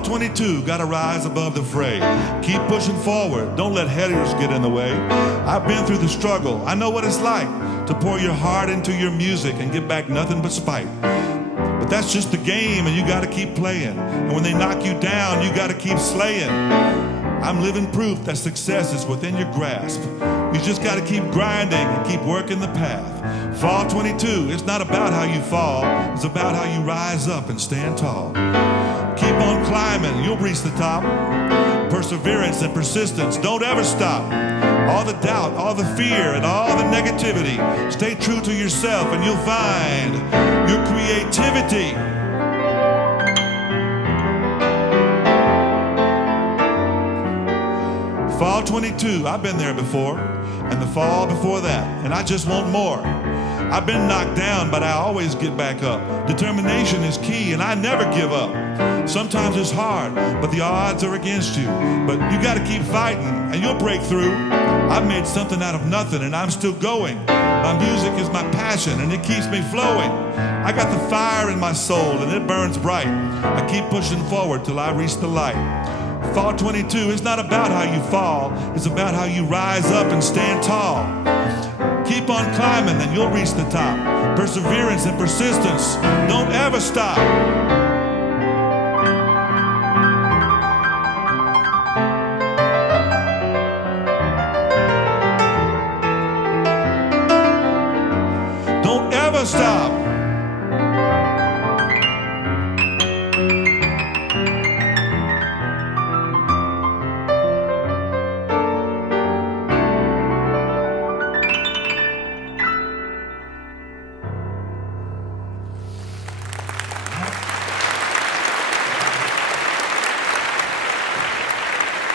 Fall 22, gotta rise above the fray. Keep pushing forward, don't let haters get in the way. I've been through the struggle, I know what it's like to pour your heart into your music and get back nothing but spite. But that's just the game and you gotta keep playing. And when they knock you down, you gotta keep slaying. I'm living proof that success is within your grasp. You just gotta keep grinding and keep working the path. Fall 22, it's not about how you fall, it's about how you rise up and stand tall. Keep on climbing, you'll reach the top. Perseverance and persistence, don't ever stop. All the doubt, all the fear, and all the negativity, stay true to yourself and you'll find your creativity. Fall 22, I've been there before, and the fall before that, and I just want more. I've been knocked down, but I always get back up. Determination is key, and I never give up. Sometimes it's hard, but the odds are against you. But you gotta keep fighting, and you'll break through. I've made something out of nothing, and I'm still going. My music is my passion, and it keeps me flowing. I got the fire in my soul, and it burns bright. I keep pushing forward till I reach the light. Fall 22, it's not about how you fall, it's about how you rise up and stand tall. Keep on climbing and you'll reach the top. Perseverance and persistence, don't ever stop. Don't ever stop.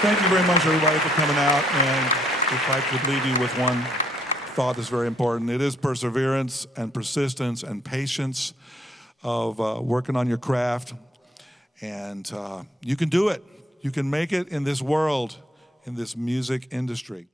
Thank you very much, everybody, for coming out. And if I could leave you with one thought that's very important, it is perseverance and persistence and patience of working on your craft. And you can do it. You can make it in this world, in this music industry.